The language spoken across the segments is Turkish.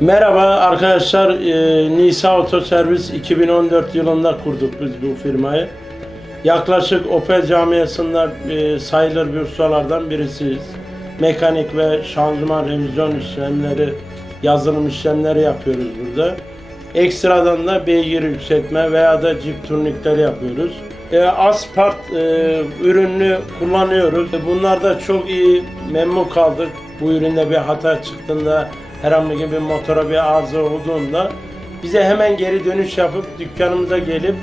Merhaba arkadaşlar, e, Nisa Otoservis 2014 yılında kurduk biz bu firmayı. Yaklaşık Opel camiasında e, sayılır bir ustalardan birisiyiz. Mekanik ve şanzıman revizyon işlemleri, yazılım işlemleri yapıyoruz burada. Ekstradan da beygir yükseltme veya da cip turnikleri yapıyoruz. E, Aspart e, ürünü kullanıyoruz. E, Bunlarda çok iyi memnun kaldık. Bu üründe bir hata çıktığında herhangi bir motora bir arıza olduğunda bize hemen geri dönüş yapıp dükkanımıza gelip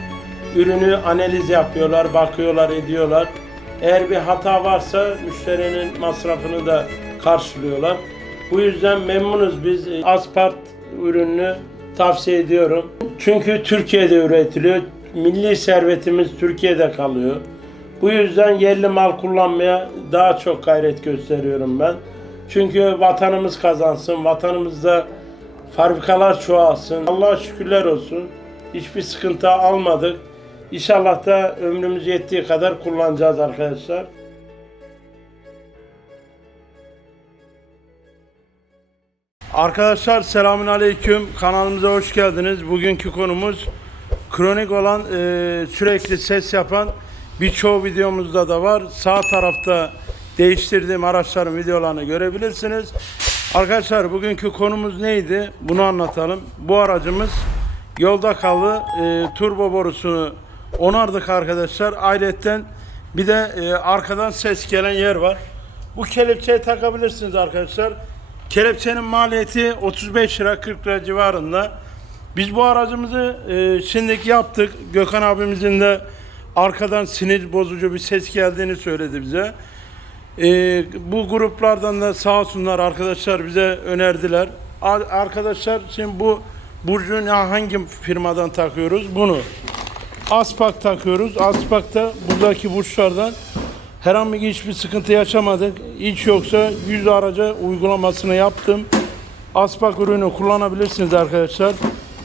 ürünü analiz yapıyorlar, bakıyorlar, ediyorlar. Eğer bir hata varsa müşterinin masrafını da karşılıyorlar. Bu yüzden memnunuz biz. Aspart ürününü tavsiye ediyorum. Çünkü Türkiye'de üretiliyor. Milli servetimiz Türkiye'de kalıyor. Bu yüzden yerli mal kullanmaya daha çok gayret gösteriyorum ben. Çünkü vatanımız kazansın, vatanımızda fabrikalar çoğalsın. Allah'a şükürler olsun. Hiçbir sıkıntı almadık. İnşallah da ömrümüz yettiği kadar kullanacağız arkadaşlar. Arkadaşlar selamün aleyküm. Kanalımıza hoş geldiniz. Bugünkü konumuz kronik olan e, sürekli ses yapan birçoğu videomuzda da var. Sağ tarafta değiştirdiğim araçların videolarını görebilirsiniz. Arkadaşlar bugünkü konumuz neydi? Bunu anlatalım. Bu aracımız yolda kaldı. E, turbo borusunu onardık arkadaşlar. Ayrıca bir de e, arkadan ses gelen yer var. Bu kelepçeyi takabilirsiniz arkadaşlar. Kelepçenin maliyeti 35 lira 40 lira civarında. Biz bu aracımızı e, şimdilik yaptık. Gökhan abimizin de arkadan sinir bozucu bir ses geldiğini söyledi bize. E, bu gruplardan da sağ olsunlar arkadaşlar bize önerdiler. Ar- Arkadaşlar şimdi bu burcun hangi firmadan takıyoruz? Bunu. Aspak takıyoruz. Aspak'ta buradaki burçlardan herhangi hiçbir sıkıntı yaşamadık. Hiç yoksa 100 araca uygulamasını yaptım. Aspak ürünü kullanabilirsiniz arkadaşlar.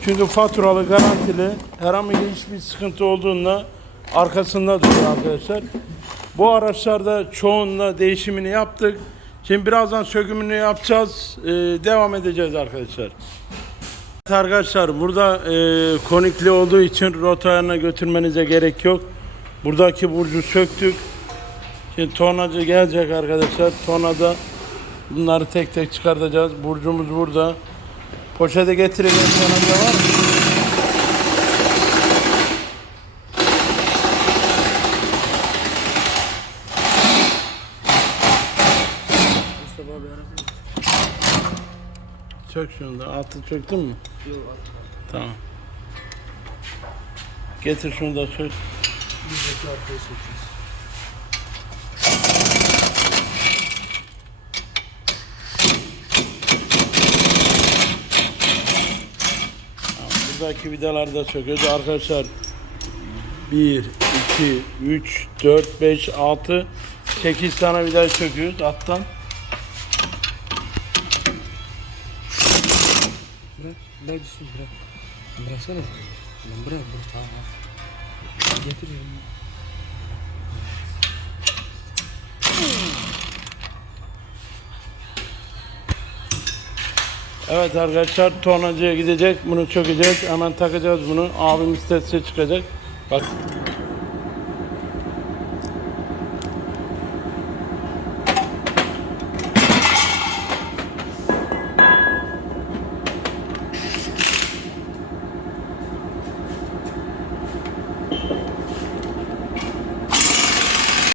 Çünkü faturalı, garantili. Herhangi hiçbir sıkıntı olduğunda arkasında duruyor arkadaşlar. Bu araçlarda çoğunda değişimini yaptık. Şimdi birazdan sökümünü yapacağız. Ee, devam edeceğiz arkadaşlar. Evet Arkadaşlar burada e, konikli olduğu için rota götürmenize gerek yok. Buradaki burcu söktük. Şimdi tornacı gelecek arkadaşlar. Tornada bunları tek tek çıkartacağız. Burcumuz burada. Poşete getireceğiz tornacı var. mı? Mustafa abi arasın. Çök şunu da. Altı çöktün mü? Yok Tamam. Getir şunu da sök. bizdeki arkaya sökeceğiz. Buradaki vidaları da söküyoruz arkadaşlar. 1, 2, 3, 4, 5, 6, 8 tane vida söküyoruz alttan. Bırak, bırak düşsün bırak. Bıraksana. Lan bırak, bırak tamam yanına. Evet arkadaşlar tornacıya gidecek. Bunu sökeceğiz. Hemen takacağız bunu. Abimiz teste çıkacak. Bak.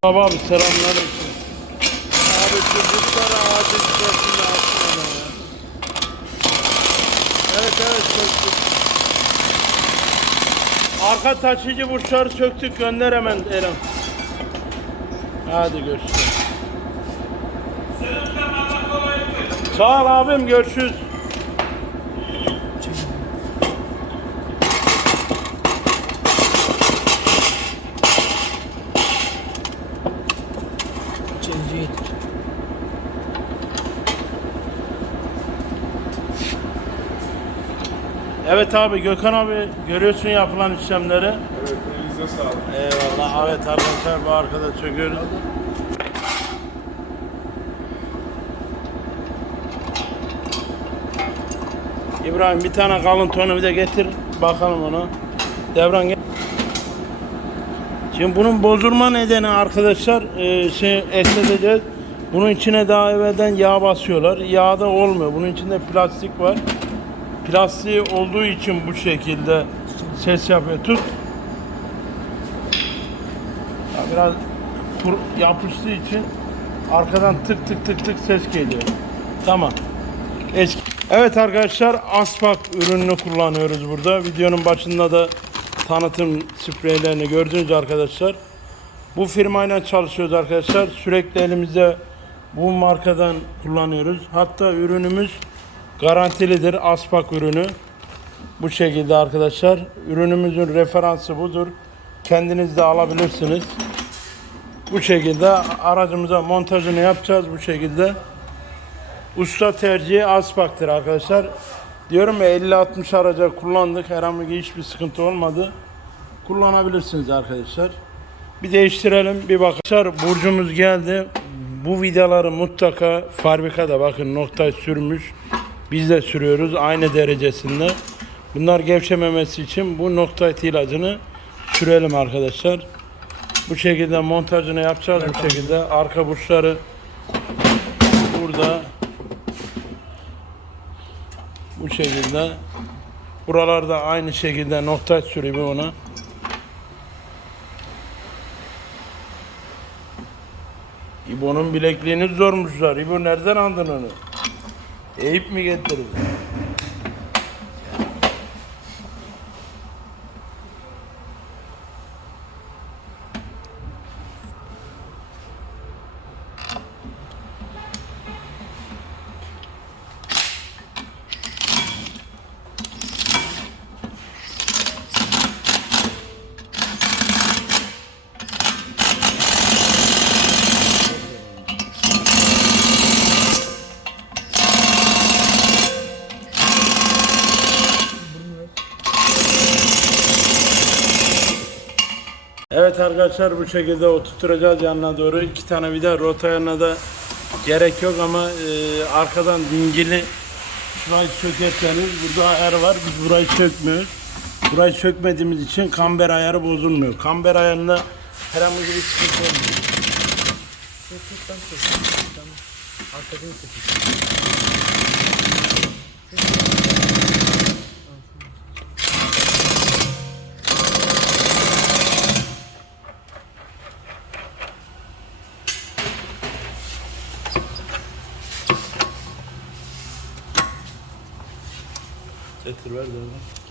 Baba abi selamünaleyküm. Abi çocuklara acil sesini alsana ya. Evet evet söktük. Arka taşıyıcı burçları söktük gönder hemen Eren. Hadi görüşürüz. Sağ ol abim görüşürüz. Çelici getir. Evet abi Gökhan abi görüyorsun yapılan işlemleri. Evet, elinize sağlık. Eyvallah evet arkadaşlar bu arkada çöküyoruz. İbrahim bir tane kalın tonu bir de getir. Bakalım onu. Devran gel. Şimdi bunun bozulma nedeni arkadaşlar e, şey esneteceğiz. Bunun içine daha evvelden yağ basıyorlar. Yağ da olmuyor. Bunun içinde plastik var. Plastiği olduğu için bu şekilde ses yapıyor. Tut. Ya biraz kur- yapıştığı için arkadan tık tık tık tık ses geliyor. Tamam. Eski. Evet arkadaşlar Aspak ürününü kullanıyoruz burada. Videonun başında da tanıtım spreylerini gördünüz arkadaşlar. Bu firmayla çalışıyoruz arkadaşlar. Sürekli elimizde bu markadan kullanıyoruz. Hatta ürünümüz garantilidir. Aspak ürünü. Bu şekilde arkadaşlar. Ürünümüzün referansı budur. Kendiniz de alabilirsiniz. Bu şekilde aracımıza montajını yapacağız bu şekilde. Usta tercihi Aspak'tır arkadaşlar. Diyorum ya 50-60 araca kullandık. Herhangi bir hiçbir sıkıntı olmadı. Kullanabilirsiniz arkadaşlar. Bir değiştirelim bir bakışlar. Burcumuz geldi. Bu vidaları mutlaka fabrikada bakın nokta sürmüş. Biz de sürüyoruz aynı derecesinde. Bunlar gevşememesi için bu nokta ilacını sürelim arkadaşlar. Bu şekilde montajını yapacağız bu şekilde. Arka burçları burada bu şekilde. Buralarda aynı şekilde nokta sürüyor ona. İbo'nun bilekliğini zormuşlar. İbo nereden aldın onu? Eyüp mi getirdi? Evet arkadaşlar bu şekilde oturtacağız yanına doğru. İki tane vida rota yanına da gerek yok ama e, arkadan dingili şurayı sökerseniz burada ayar var. Biz burayı sökmüyoruz. Burayı sökmediğimiz için kamber ayarı bozulmuyor. Kamber ayarında herhangi bir sıkıntı olmuyor. Çocuk. Getir ver de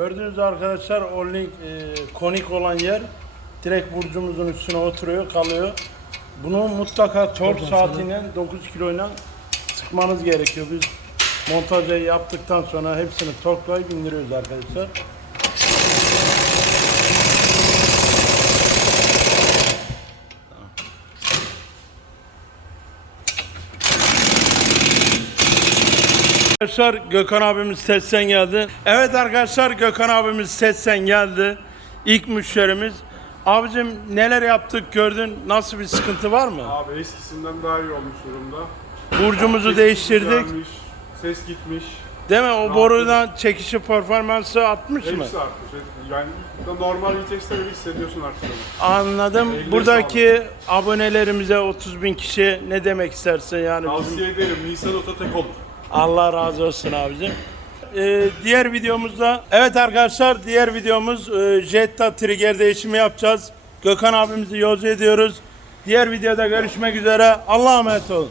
Gördüğünüz arkadaşlar o link e, konik olan yer direkt burcumuzun üstüne oturuyor kalıyor. Bunu mutlaka tork saatiyle 9 kiloyla sıkmanız gerekiyor. Biz montajı yaptıktan sonra hepsini torklayıp indiriyoruz arkadaşlar. Arkadaşlar Gökhan abimiz sesten geldi. Evet arkadaşlar Gökhan abimiz sesten geldi. İlk müşterimiz. Abicim neler yaptık gördün? Nasıl bir sıkıntı var mı? Abi eskisinden daha iyi olmuş durumda. Burcumuzu değiştirdik. gelmiş, ses gitmiş. Değil mi? O borudan çekişi performansı atmış mı? Hepsi artmış. Yani normal viteste bile hissediyorsun artık. Anladım. Eline Buradaki abonelerimize 30 bin kişi ne demek istersin yani? bizim- Tavsiye ederim. Nisan Ototek olur. Allah razı olsun abicim. Ee, diğer videomuzda evet arkadaşlar diğer videomuz e, Jetta trigger değişimi yapacağız. Gökhan abimizi yolcu ediyoruz. Diğer videoda görüşmek üzere. Allah'a emanet olun.